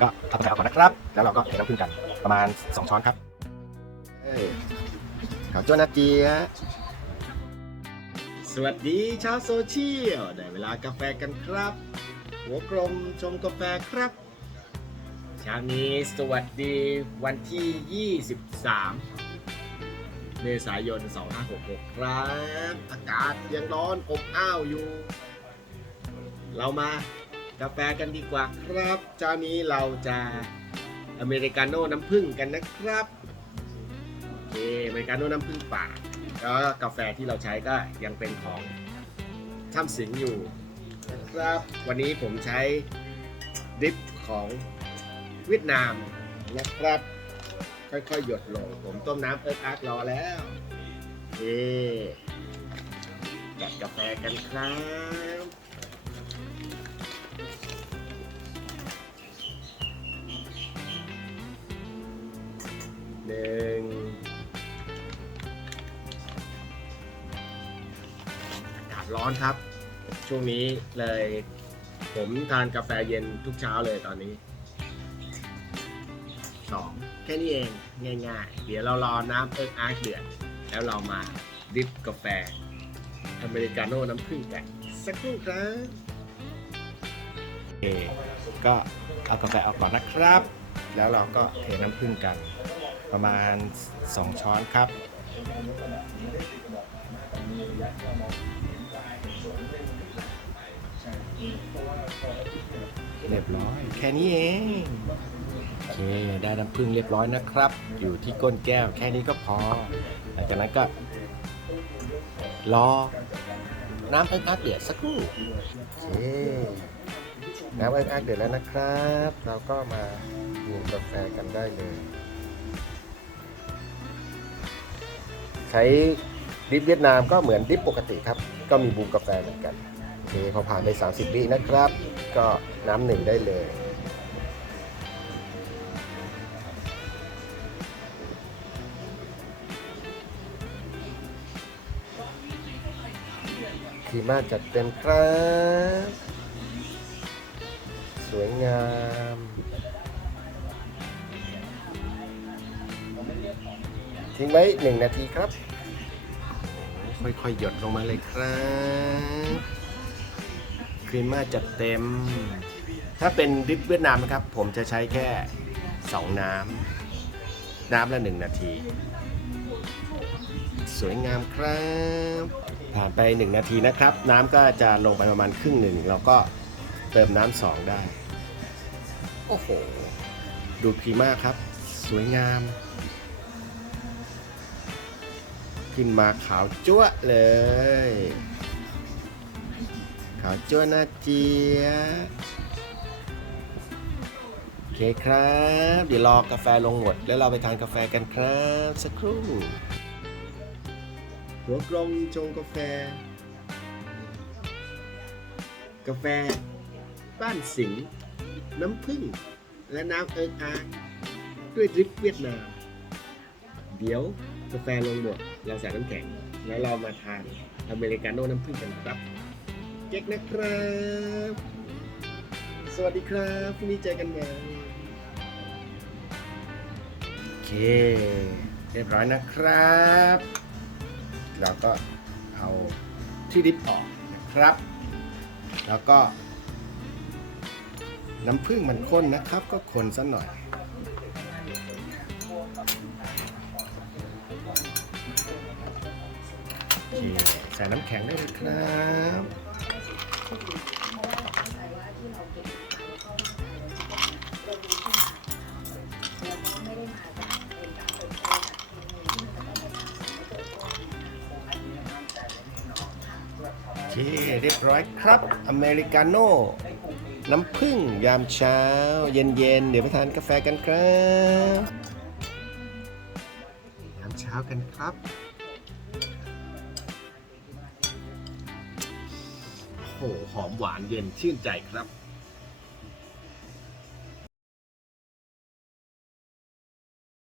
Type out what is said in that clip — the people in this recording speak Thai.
ก็เอากาแฟออกก่อนนะครับ แล้วเราก็เทน้ำผึ้งกันประมาณ 2 ช้อนครับเอ้ยขาวจ้วนาเจียะสวัสดีชาวโซเชียลได้เวลากาแฟกันครับ หัวกลมชมกาแฟครับเช้านี้สวัสดีวันที่ 23 เมษายน 2566 ครับ อากาศยังร้อนอบอ้าวอยู่ เรามา กาแฟกันดีกว่าครับเจ้านี้เราจะอเมริกาโน่น้ำผึ้งกันนะครับโอเคอเมริกาโน่น้ำผึ้งป่าแล้วกาแฟที่เราใช้ก็ยังเป็นของช่ำสิงอยู่นะครับ วันนี้ผมใช้ดริปของเวียดนามนะครับ ค่อยๆ หยดลง ผมต้มน้ำเอิร์กอาร์กรอแล้วเอ๊จัดกาแฟกันครับ หนึ่งอากาศร้อนครับ ช่วงนี้เลย ผมทานกาแฟเย็นทุกเช้าเลยตอนนี้สองแค่นี้เองง่ายๆ เดี๋ยวเรารอน้ำเอิ๊กอาร์เดือด แล้วเรามาดริปกาแฟ อเมริกาโน่น้ำผึ้งกันสักครู่ครับโอเคก็เอากาแฟออกก่อนนะครับ แล้วเราก็เทน้ำผึ้งกัน ประมาณ 2 ช้อนครับ เรียบร้อย แค่นี้เองโอเคได้น้ำผึ้งเรียบร้อยนะครับ อยู่ที่ก้นแก้วแค่นี้ก็พอ หลังจากนั้นก็รอน้ำเอิ๊กอักเดือดสักครู่โอเคน้ำเอิ๊กอักเดือดแล้วนะครับ เราก็มาดื่มกาแฟกันได้เลย ใช้ดริปเวียดนามก็เหมือนดริปปกติครับ ก็มีบูมกาแฟเหมือนกันโอเคพอผ่านไป 30 วินะครับ ก็น้ำหนึ่งได้เลยคีมาจัดเต็มครับ สวยงาม ทิ้งไว้หนึ่งนาทีครับ ค่อยๆ หยดลงมาเลยครับครีมมาจัดเต็ม ถ้าเป็นดริปเวียดนามนะครับ ผมจะใช้แค่ 2 น้ำ น้ำละ 1 นาที สวยงามครับ ผ่านไป 1 นาทีนะครับ น้ำก็จะลงไปประมาณครึ่งหนึ่งเราก็เติมน้ำสองได้ โอ้โห ดูพรีมาครับ สวยงาม ขึ้นมาขาวจั๊วะเลย ขาวจั๊วหน้าเจียโอเคครับ เดี๋ยวรอกาแฟลงหมดแล้วเราไปทานกาแฟกันครับ สักครู่หัวกลมชงกาแฟ กาแฟ บ้านสิงห์น้ำผึ้งและน้ำเอิร์กอาร์ด้วยดริปเวียดนาม เดี๋ยวกาแฟลงหมด เราใส่น้ำแข็ง แล้วเรามาทานอเมริกาโน่น้ำผึ้งกันครับ เก๊กนะครับ สวัสดีครับพรุ่งนี้เจอกันใหม่โอเค เรียบร้อยนะครับ เราก็เอาที่ดิบออกนะครับ แล้วก็น้ำผึ้งมันข้นนะครับ ก็คนสักหน่อย เคใส่น้ำแข็งได้เลยครับโอเคเรียบร้อยครับ อเมริกาโน่น้ำผึ้งยามเช้า เย็นๆ เดี๋ยวไปทานกาแฟกันครับ ยามเช้ากันครับ หอมหวานเย็นชื่นใจครับ